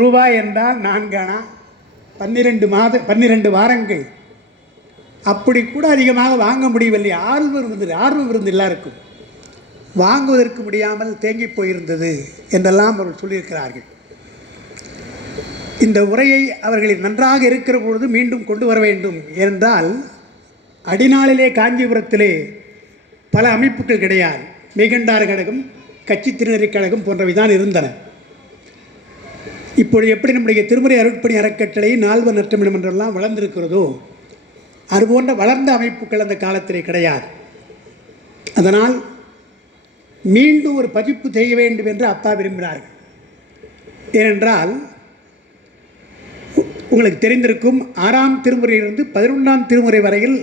ரூபாய் என்றால் நான்கானா? பன்னிரெண்டு மாத பன்னிரெண்டு வாரங்கள். அப்படி கூட அதிகமாக வாங்க முடியவில்லை. ஆர்வம் இருந்தது ஆர்வம் இருந்து எல்லாருக்கும். வாங்குவதற்கு முடியாமல் தேங்கி போயிருந்தது என்றெல்லாம் அவர்கள் சொல்லியிருக்கிறார்கள். இந்த உரையை அவர்களில் நன்றாக இருக்கிற பொழுது மீண்டும் கொண்டு வர வேண்டும் என்றால் அடிநாளிலே காஞ்சிபுரத்திலே பல அமைப்புகள் கிடையாது. மிகண்டார் கழகம் கட்சி திருநெறிக் கழகம் போன்றவை தான் இருந்தன. இப்பொழுது எப்படி நம்முடைய திருமுறை அருட்பணி அறக்கட்டளை நால்வர் நற்றமிடம் என்றெல்லாம் வளர்ந்திருக்கிறதோ அதுபோன்ற வளர்ந்த அமைப்புகள் அந்த காலத்திலே கிடையாது. அதனால் மீண்டும் ஒரு பதிப்பு செய்ய வேண்டும் என்று அப்பா விரும்பினார்கள் ஏனென்றால் உங்களுக்கு தெரிந்திருக்கும் ஆறாம் திருமுறையிலிருந்து பதினொன்றாம் திருமுறை வரையில்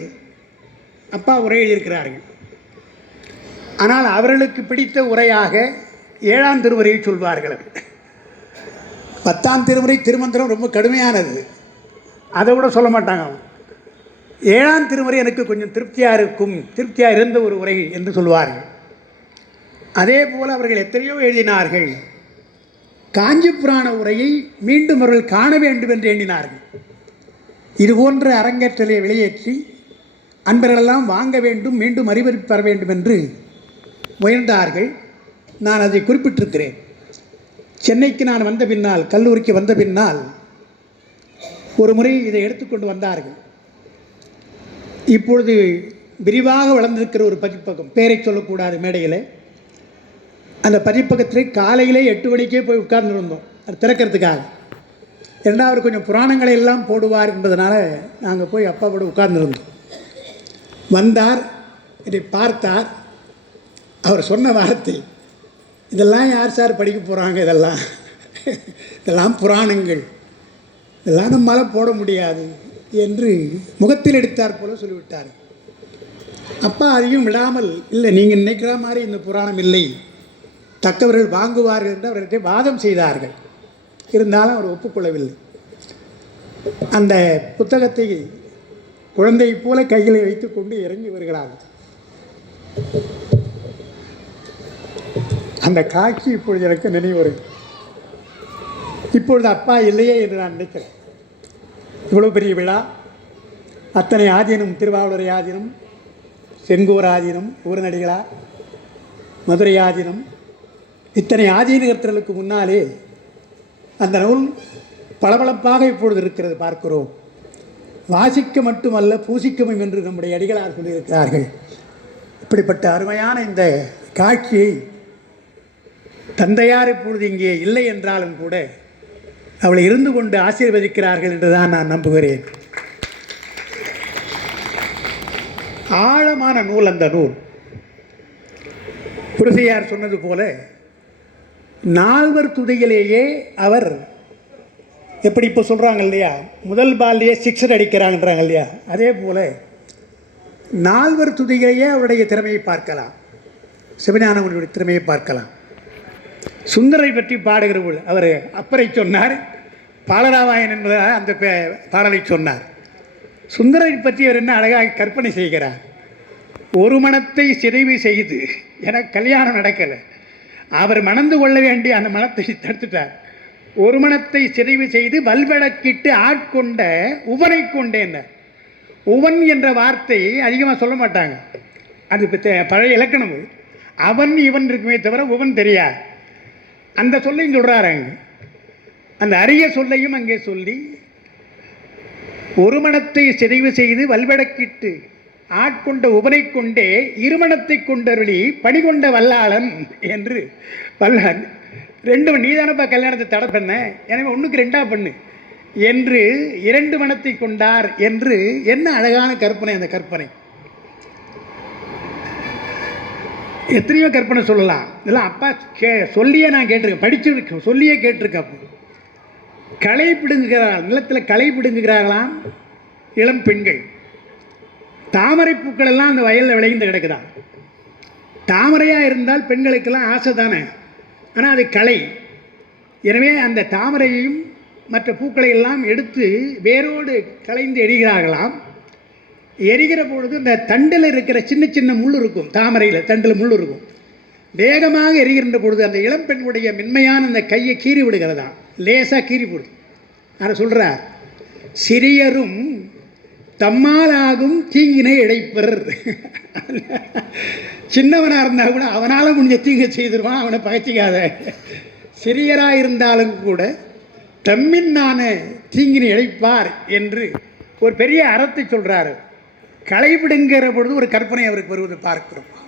அப்பா உரை எழுதியிருக்கிறார்கள். ஆனால் அவர்களுக்கு பிடித்த உரையாக ஏழாம் திருமுறையை சொல்வார்கள். பத்தாம் திருமுறை திருமந்திரம் ரொம்ப கடுமையானது. அதை கூட சொல்ல மாட்டாங்க ஏழாம் திருமுறை எனக்கு கொஞ்சம் திருப்தியாக இருக்கும். திருப்தியாக இருந்த ஒரு உரை என்று சொல்வார்கள். அதே போல் அவர்கள் எத்தனையோ எழுதினார்கள். காஞ்சி புராண உரையை மீண்டும் அவர்கள் காண வேண்டும் என்று எண்ணினார்கள். இது போன்ற அரங்கேற்றலை வெளியேற்றி அன்பர்களெல்லாம் வாங்க வேண்டும் மீண்டும் அறிவறிப்பு பெற வேண்டும் என்று முயன்றார்கள். நான் அதை குறிப்பிட்டிருக்கிறேன். சென்னைக்கு நான் வந்த பின்னால் கல்லூரிக்கு வந்த பின்னால் ஒரு முறை இதை எடுத்துக்கொண்டு வந்தார்கள். இப்பொழுது விரிவாக வளர்ந்திருக்கிற ஒரு பதிப்பகம் பேரை சொல்லக்கூடாது மேடையில். அந்த பதிப்பகத்தில் காலையிலே எட்டு மணிக்கே போய் உட்கார்ந்துருந்தோம் அது திறக்கிறதுக்காக. ஏன்னா அவர் கொஞ்சம் புராணங்களை எல்லாம் போடுவார் என்பதனால் நாங்கள் போய் அப்பாவோட உட்கார்ந்துருந்தோம். வந்தார் இதை பார்த்தார். அவர் சொன்ன வார்த்தை இதெல்லாம் யார் சார் படிக்க போகிறாங்க இதெல்லாம்? இதெல்லாம் புராணங்கள். இதெல்லாம் நம்மளால் போட முடியாது என்று முகத்தில் எடுத்தார் போல சொல்லிவிட்டார். அப்பா அதையும் விடாமல் இல்லை நீங்கள் நினைக்கிற மாதிரி இந்த புராணம் இல்லை. தக்கவர்கள் வாங்குவார்கள் என்று அவர்கிட்ட வாதம் செய்தார்கள். இருந்தாலும் அவர் ஒப்புக்கொள்ளவில்லை. அந்த புத்தகத்தை குழந்தை போல கையில் வைத்துக்கொண்டு இறங்கி வருகிறார்கள் அந்த காட்சி இப்பொழுது எனக்கு நினைவு வருது இப்பொழுது அப்பா இல்லையே என்று நான் நினைக்கிறேன். இவ்வளோ பெரிய விழா. அத்தனை ஆதீனம் திருவாவூரை ஆதீனம் செங்கூர் ஆதீனம் ஊரநடிகளா மதுரை ஆதீனம். இத்தனை ஆதீனகர்த்தர்களுக்கு முன்னாலே அந்த நூல் பளபளப்பாக இப்பொழுது இருக்கிறது பார்க்கிறோம். வாசிக்க மட்டுமல்ல பூசிக்கவும் என்று நம்முடைய அடிகளார் சொல்லியிருக்கிறார்கள். இப்படிப்பட்ட அருமையான இந்த காட்சியை தந்தையார் இப்பொழுது இங்கே இல்லை என்றாலும் கூட அவளை இருந்து கொண்டு ஆசீர்வதிக்கிறார்கள் என்று தான் நான் நம்புகிறேன். ஆழமான நூல் அந்த நூல். குருசையார் சொன்னது போல நால்வர் துதியிலேயே அவர் எப்படி இப்போ சொல்கிறாங்க இல்லையா? முதல் பால்லையே சிக்ஸர் அடிக்கிறாங்கன்றாங்க இல்லையா? அதே போல் நால்வர் துதிகளையே அவருடைய திறமையை பார்க்கலாம். சிவஞானவனுடைய திறமையை பார்க்கலாம். சுந்தரை பற்றி பாடுகிற போது அவர் அப்பரை சொன்னார் பாலராமாயன் என்பதாக அந்த பே- பாடலை சொன்னார். சுந்தரை பற்றி அவர் என்ன அழகாக கற்பனை செய்கிறார். ஒரு மனத்தை சிதைவு செய்து எனக்கு கல்யாணம் நடக்கலை. அவர் மணந்து கொள்ள வேண்டிய அந்த மனத்தை தடுத்துட்டார். ஒரு மனத்தை சிதைவு செய்து வல்வழக்கிட்டு ஆட்கொண்ட உவனை கொண்டேன். உவன் என்ற வார்த்தை அதிகமாக சொல்ல மாட்டாங்க. அது பழைய இலக்கணம் அவன் இவன் இருக்குமே தவிர உவன் தெரியாது. அந்த சொல்லையும் சொல்கிறாரு அங்கே. அந்த அரிய சொல்லையும் அங்கே சொல்லி ஒரு மனத்தை சிதைவு செய்து வல்வடக்கிட்டு ஆட்கொண்ட உபனை கொண்டே இருமணத்தை கொண்டருளி பணிகொண்ட வல்லாளன் என்று வல்லான் ரெண்டு நீதானப்பா கல்யாணத்தை தடை பண்ண? எனவே ஒன்றுக்கு ரெண்டா பண்ணு என்று இரண்டு மனத்தை கொண்டார் என்று என்ன அழகான கற்பனை அந்த கற்பனை. எத்தனையோ கற்பனை சொல்லலாம். இதெல்லாம் அப்பா கே சொல்லியே நான் கேட்டிருக்கேன். படிச்சிருக்கேன். சொல்லியே கேட்டிருக்கேன் களை பிடுங்குகிறார்கள் நிலத்தில் களை பிடுங்குகிறார்களாம் இளம் பெண்கள். தாமரை பூக்கள் எல்லாம் அந்த வயலில் விளைந்து கிடக்குதா தாமரையாக இருந்தால் பெண்களுக்கெல்லாம் ஆசை தானே. ஆனால் அது களை எனவே அந்த தாமரையையும் மற்ற பூக்களை எல்லாம் எடுத்து வேரோடு களைந்து எடுகிறார்களாம் எரிகிற பொழுது இந்த தண்டில் இருக்கிற சின்ன சின்ன முள் இருக்கும் தாமரையில் தண்டில் முள் இருக்கும். வேகமாக எரிகின்ற பொழுது அந்த இளம்பெண்ணுடைய மென்மையான அந்த கையை கீறி விடுகிறதாம் லேசாக கீறி போடுது அதை சொல்கிறார் சிறியரும் தம்மாலாகும் தீங்கினை இழைப்பர் சின்னவனாக இருந்தால் கூட அவனால் முடிஞ்ச தீங்கு செய்திருவான் அவனை பகைச்சிக்காத சிறியராக இருந்தாலும் கூட தம்மின்னான தீங்கினை இழைப்பார் என்று ஒரு பெரிய அறத்தை சொல்கிறாரு களைவிடுங்கிற பொழுது ஒரு கற்பனை அவருக்கு வருவதை பார்க்கிறோம்.